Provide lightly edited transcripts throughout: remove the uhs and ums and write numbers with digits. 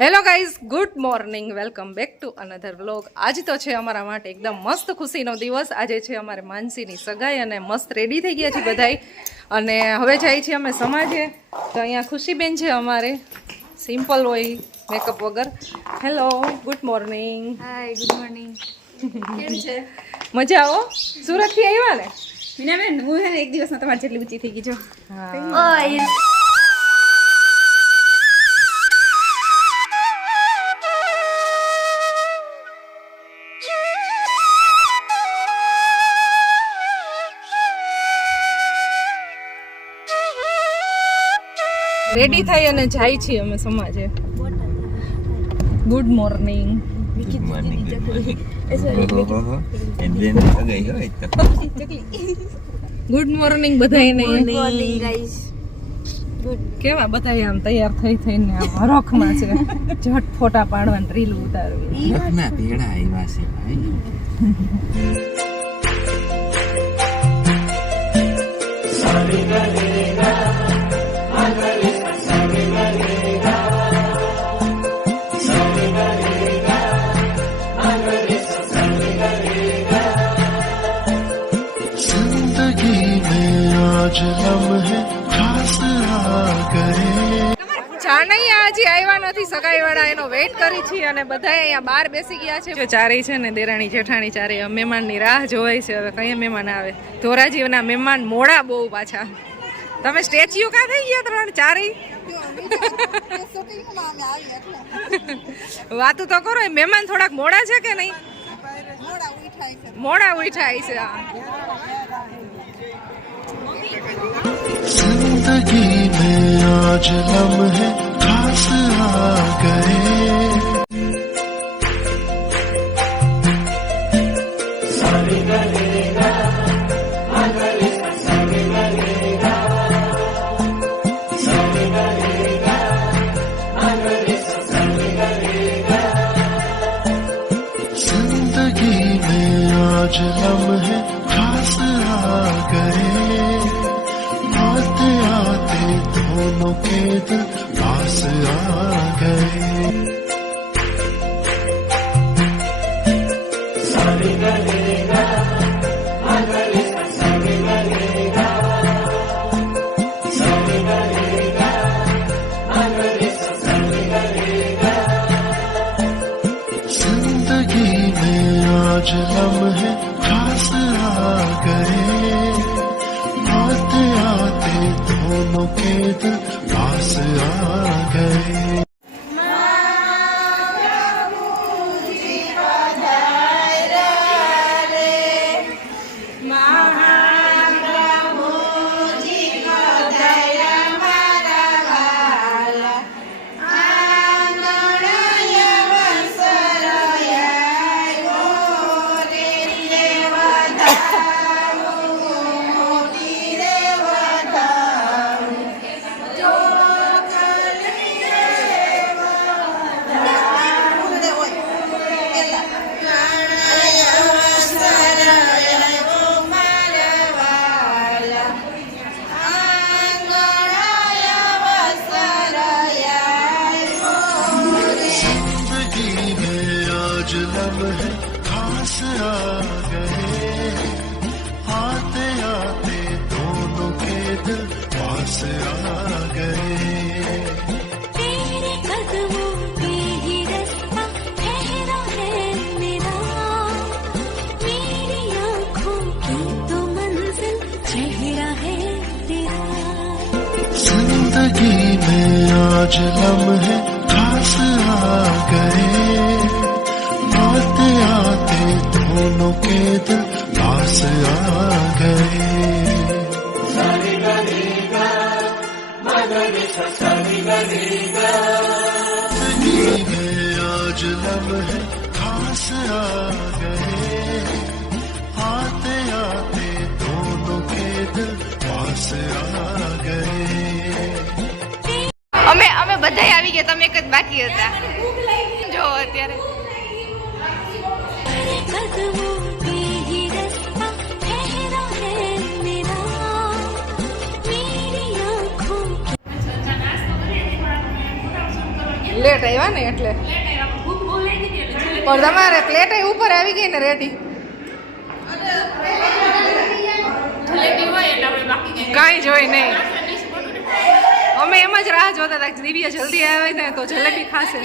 Hello guys, good morning, welcome back to another vlog. આજ તો છે અમારા માટે એકદમ મસ્ત ખુશીનો દિવસ. આજે છે અમારે માનસીની સગાઈ અને મસ્ત રેડી થઈ ગયા છે બધાય. અને હવે જાય છીએ અમે સમાજે. તો અહીંયા ખુશીબેન છે અમારે, સિમ્પલ હોય મેકઅપ વગર. Hello, good morning. Hi, good morning. કેમ છે? મજા આવો? સુરતથી આવ્યા ને મીનાબેન? હું છે ને એક દિવસમાં તમારી જેટલી ઊંચી થઈ ગઈ છો. હા. રેડી થઈ અને જાય છીએ અમે સમાજે. Good morning. ગુડ મોર્નિંગ બધાને. કેવા બધા આમ તૈયાર થઈ થઈને આમ હરખમાં છે. ઝટ ફોટા પાડવાની, રીલ ઉતારવી. ના ભેડા આવ્યા છે ભાઈ. જાનૈયા હજી આવ્યા નથી, સગાઈ વાળા એનો વેઇટ કરી છીએ અને બધા અહીંયા બહાર બેસી ગયા છે. ચારેય છે ને દેરાણી જેઠાણી ચારેય મહેમાનની રાહ જોવાય છે. હવે કયા મહેમાન આવે? ધોરાજીના મહેમાન મોડા બહુ પાછા. તમે સ્ટેચ્યુ કા થઈ ગયા ત્રણ ચારેય? વાતું તો કરો. મહેમાન થોડાક મોડા છે કે નહીં? મોડા ઉઠાય છે. जिंदगी में आज लम्हे खास आ गए. जिंदगी में आज लम्हे खास आ गए. आते आते दोनों के दिल पास आ गए. जिंदगी में आज लम्हे खास आ गए. आते आते दोनों के दिल पास आ गए. लम्हे खास आ गए. आते आते दोनों के दिल पास आ गए. तेरे कदमों पे ही रास्ता ठहरा है मेरा. मेरी आँखों की तो मंजिल चेहरा है तेरा. जिंदगी में आज लम्हे खास आ गए. आते आते दोनों के दिल पास आ गए. जिंदगी में आज लम्हे खास आ गए. आते आते दोनों के दिल पास आ गए. અમે બધાય આવી ગયા, તમે એક જ બાકી હતા. જો અત્યારે कदमों पे ही रास्ता ठहरा है मेरा. मेरी आँखों की લેટ આવ્યા ને એટલે પણ તમારે પ્લેટ ઉપર આવી ગઈ ને રેડી કાંઈ જોઈ નહીં અમે એમ જ રાહ જોતા હતા કે દિવ્યા જલ્દી આવે ને તો જલેબી ખાશે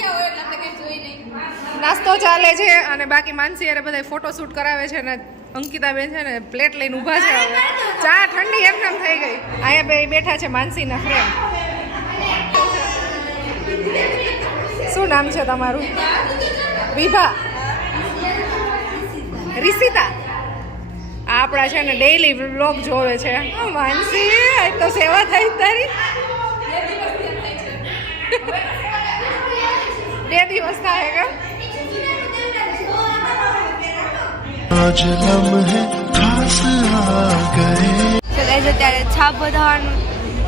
નાસ્તો ચાલે છે અને બાકી માનસી અરે બધા ફોટોશૂટ કરાવે છે ને અંકિતાબેન છે ને પ્લેટ લઈને ઊભા છે હવે ચા ઠંડી એકદમ થઈ ગઈ અહીંયા બે બેઠા છે માનસીના ફ્રેન્ડ શું નામ છે તમારું વિભા રિષિતા આપણા છે ને ડેઈલી વ્લોગ જોવે છે માનસી આજ તો સેવા થઈ તારી 2 દિવસ થાય કે आज लम्हे खास आ गए તો ગાઈઝ અત્યારે છાપ બધાવાનું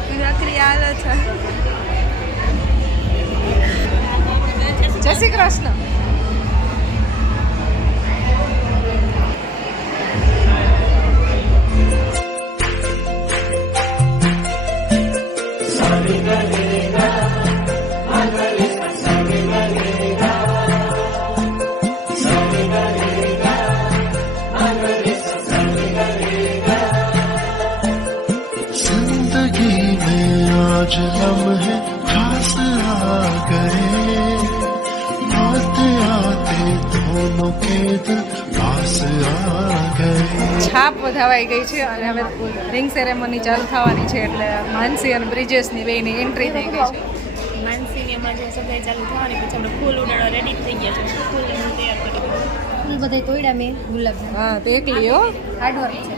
પ્રક્રિયા હાલે છે જય શ્રી કૃષ્ણ जिंदगी में आज लम्हे खास आ गए आते आते दोनों के दिल पास आ गए છાપ વધાવાઈ ગઈ છે અને હવે રિંગ સેરેમની ચાલુ થવાની છે એટલે માનસી અને બ્રિજેશની બેની એન્ટ્રી થઈ ગઈ છે માનસીની અમારે જે સગાઈ ચાલુ થવાની પછી આપણે ફૂલ ઉડાડવા રેડી થઈ ગયા છે ફૂલ તૈયાર કરી દીધું ફૂલ બધા તોડ્યા મેં ગુલાબ હા તે એકલી હો હાર્ડવર્ક છે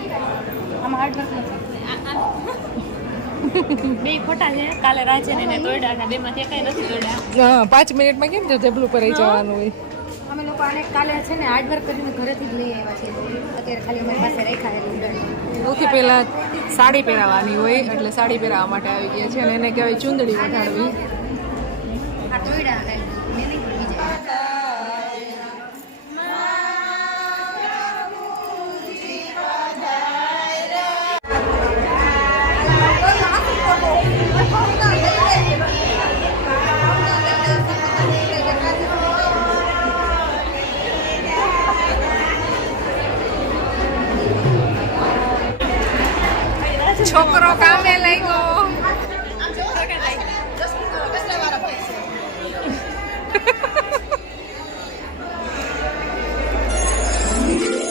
આમાં હાર્ડવર્ક નથી બે ખોટા છે કાલે રાજે ને તોડ્યા અને બેમાંથી એકાઈ નથી તોડ્યા હા 5 મિનિટમાં કેમ જબલું પર જવાનું હોય અમે લોકો આને કાલે છે ને હાર્ડવર્ક કરીને ઘરેથી જ લઈ આવ્યા છે અત્યારે ખાલી અમારી પાસે રાખ્યા એટલે ઉડાડી સૌથી પહેલાં સાડી પહેરાવવાની હોય એટલે સાડી પહેરાવવા માટે આવી ગયા છે અને એને કહેવાય ચુંદડી વઢાડવી આ તોડ્યા મેં નહીં બીજા છોકરો કામે લઈ ગયો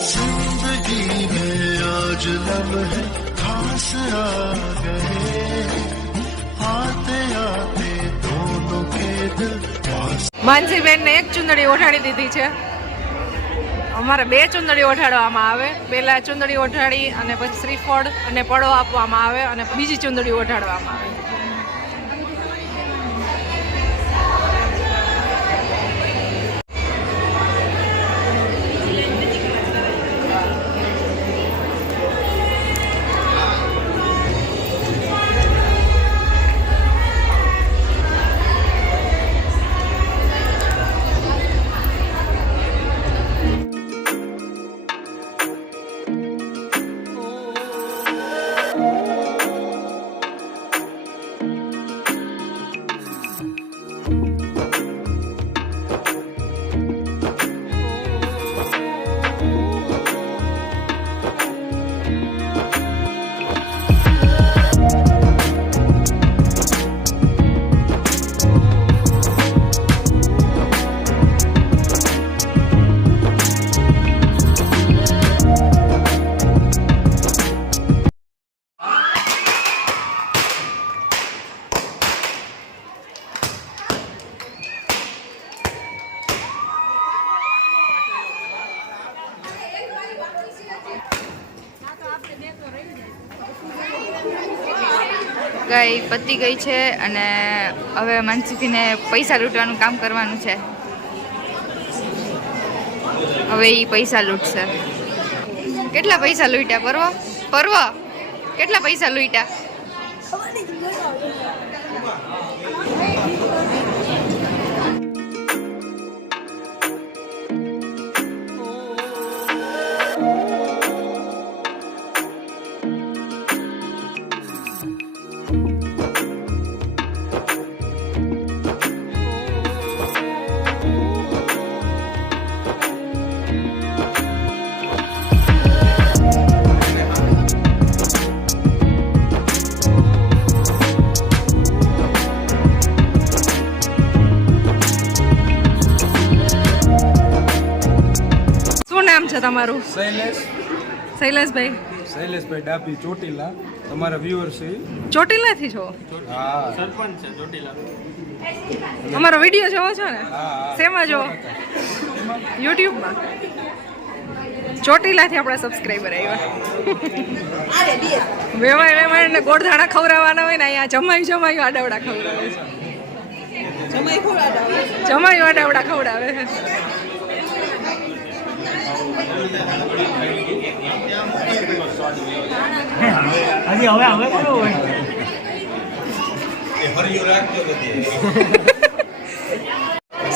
जिंदगी में आज लम्हे खास आ गए आते आते दोनों के दिल पास માનસીબેનને એક ચુંદડી ઓઢાડી દીધી છે અમારે 2 ચુંદડી ઓઢાડવામાં આવે પહેલા ચુંદડી ઓઢાડી અને પછી શ્રીફળ અને પડો આપવામાં આવે અને બીજી ચુંદડી ઓઢાડવામાં આવે ગઈ પતી ગઈ છે અને હવે માનસીને પૈસા લૂંટવાનું કામ કરવાનું છે હવે એ પૈસા લૂંટશે કેટલા પૈસા લૂંટ્યા પર્વ કેટલા પૈસા લૂંટ્યા નામ છે તમારું? શૈલેષભાઈ. શૈલેષભાઈ ડાભી ચોટીલા, તમારા વ્યુઅર છે. ચોટીલાથી છો? હા, સરપંચ છે ચોટીલા. અમારો વિડીયો જોવો છો ને? શેમાં જોવો? યુટ્યુબમાં. ચોટીલાથી આપણા સબસ્ક્રાઈબર આવ્યા. વેવાય ને ગોળધાણા ખવડાવવાના હોય ને અહીંયા જમાયું આડાવડા ખવડાવે છે. જમાયું આડાવડા ખવડાવે છે.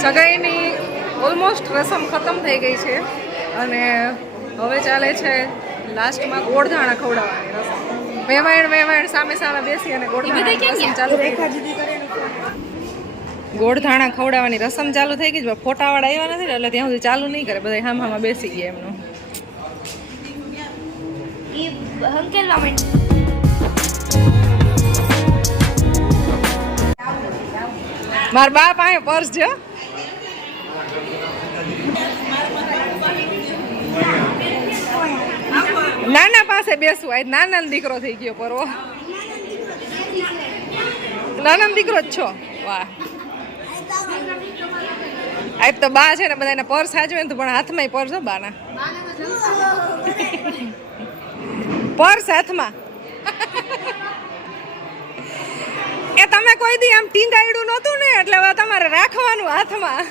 સગાઈની ઓલમોસ્ટ રસમ ખતમ થઈ ગઈ છે અને હવે ચાલે છે લાસ્ટમાં ગોળધાણા ખવડાવવાની રસમ. વેવાણ સામે બેસી અને ગોળધાણા રસમ ચાલુ થઈ ગઈ. ગોળધાણા ખવડાવવાની રસમ ચાલુ થઈ ગઈ છે. ફોટાવાળા આવ્યા નથી ને એટલે ત્યાં સુધી ચાલુ નહીં કરે, બધા હામાં બેસી ગયા એમનું. મારા બા પાસે પર્સ છે. નાના પાસે બેસવું. આજ નાના દીકરો થઈ ગયો પરવો. નાના દીકરો જ છો? વાહ. આજ તો બા છે ને બધાને પર્સ સાચવે ને તો પણ હાથમાં પર્સ હો બાના. પર્સ હાથમાં. એ તમે કોઈ દી આમ ટીંગાયડું નહોતું ને એટલે હવે તમારે રાખવાનું હાથમાં.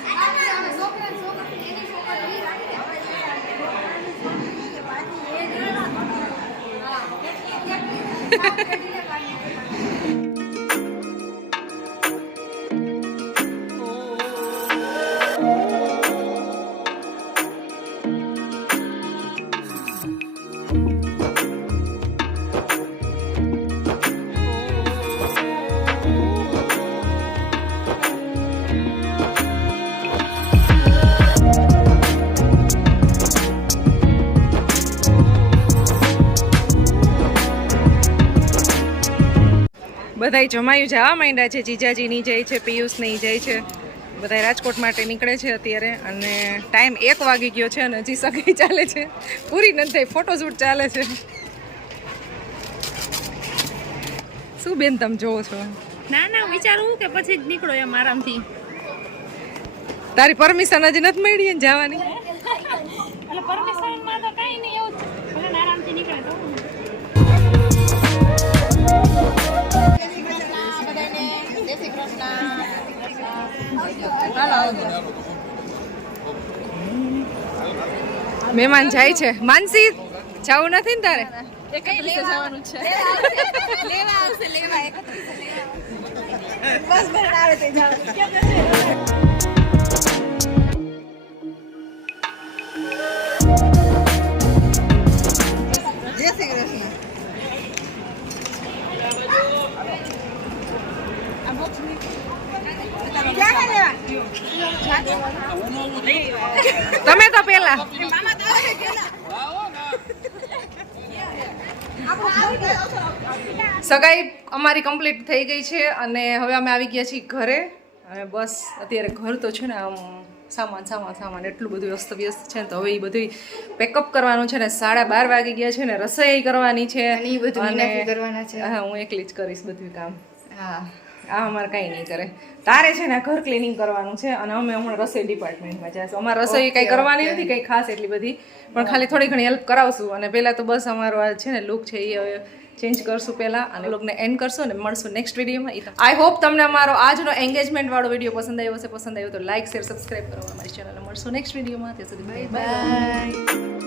બધાય જમાયું જવા માંડ્યા છે. જીજાજીની જાય છે, પિયુષની જાય છે, બધા રાજકોટ માટે નીકળે છે અત્યારે અને ટાઈમ 1 વાગી ગયો છે અને હજી સગાઈ ચાલે છે, પૂરી નથી થઈ. ફોટોશૂટ ચાલે છે. શું બેન તમે જોવો છો? ના વિચારવું કે પછી જ નીકળો એમ આરામથી. તારી પરમિશન હજી નથી મળી ને જવાની? એટલે પરમિશનમાં તો કાંઈ નહીં, એવું જ ભલે આરામથી નીકળે તો. મહેમાન જાય છે. માનસી જવું નથી ને તારે? જવાનું છે. તમે તો પેલા સગાઈ અમારી કમ્પ્લીટ થઈ ગઈ છે અને હવે અમે આવી ગયા છીએ ઘરે. અને બસ અત્યારે ઘર તો છે ને આમ સામાન એટલું બધું અસ્તવ્યસ્ત છે ને તો હવે એ બધું પેકઅપ કરવાનું છે ને 12:30 વાગી ગયા છે ને રસોઈ કરવાની છે અને કરવાના છે. હા, હું એકલી જ કરીશ બધું કામ. હા, આ અમારે કંઈ નહીં કરે. તારે છે ને ઘર ક્લિનિંગ કરવાનું છે અને અમે હમણાં રસોઈ ડિપાર્ટમેન્ટમાં જઈશું. અમારે રસોઈ કંઈ કરવાની નથી, કંઈ ખાસ એટલી બધી, પણ ખાલી થોડી ઘણી હેલ્પ કરાવશું. અને પહેલાં તો બસ અમારો આ છે ને લુક છે એ હવે ચેન્જ કરશું પહેલાં અને લોકોને એન્ડ કરશું અને મળશું નેક્સ્ટ વિડીયોમાં. આઈ હોપ તમને અમારો આજનો એન્ગેજમેન્ટ વાળો વિડીયો પસંદ આવ્યો હશે. પસંદ આવ્યો તો લાઇક, શેર, સબસ્ક્રાઈબ કરો અમારી ચેનલને. મળશું નેક્સ્ટ વિડીયોમાં. ત્યાં સુધી બાય બાય.